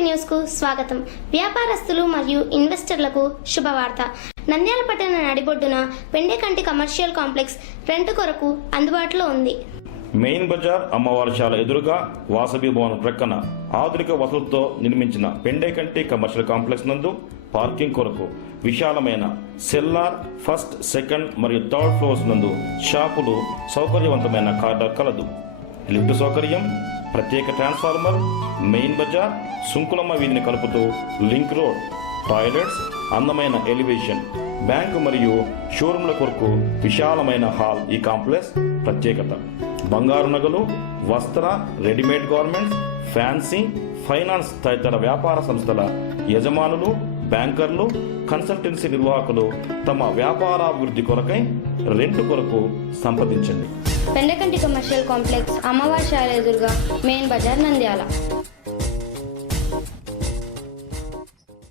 న్యూస్కు స్వాగతం. వ్యాపారస్తులు మరియు ఇన్వెస్టర్లకు శుభవార్త. నంద్యాల పట్టణ నడిబొడ్డున పెండేకంటి కమర్షియల్ కాంప్లెక్స్ రెంట్ కొరకు అందుబాటులో ఉంది. మెయిన్ బజార్ అమ్మవారశాల ఎదురుగా వాసవి భవన్ ప్రక్కన ఆధునిక వసతులతో నిర్మించిన పెండేకంటి కమర్షియల్ కాంప్లెక్స్ నందు పార్కింగ్ కొరకు విశాలమైన సెల్లార్ ఫస్ట్ సెకండ్ మరియు థర్డ్ ఫ్లోర్స్ నందు షాపులు సౌకర్యవంతమైన కార్డర్ కలదు. లిఫ్ట్ సౌకర్యం ప్రత్యేక ట్రాన్స్ఫార్మర్ మెయిన్ బజార్ సుంకులమ్మ వీధిని కలుపుతూ లింక్ రోడ్ టాయిలెట్స్ అందమైన ఎలివేషన్ బ్యాంకు మరియు షోరూంల కొరకు విశాలమైన హాల్ ఈ కాంప్లెక్స్ ప్రత్యేకత. బంగారు నగలు వస్త్ర రెడీమేడ్ గార్మెంట్స్ ఫ్యాన్సీ ఫైనాన్స్ తదితర వ్యాపార సంస్థల యజమానులు బ్యాంకర్లు కన్సల్టెన్సీ నిర్వాహకులు తమ వ్యాపారాభివృద్ధి కొరకై రెంట్ కొరకు సంప్రదించండి. పెండకంటి కమర్షియల్ కాంప్లెక్స్ అమ్మవారి శాల ఎదురుగా మెయిన్ బజార్ నంద్యాల.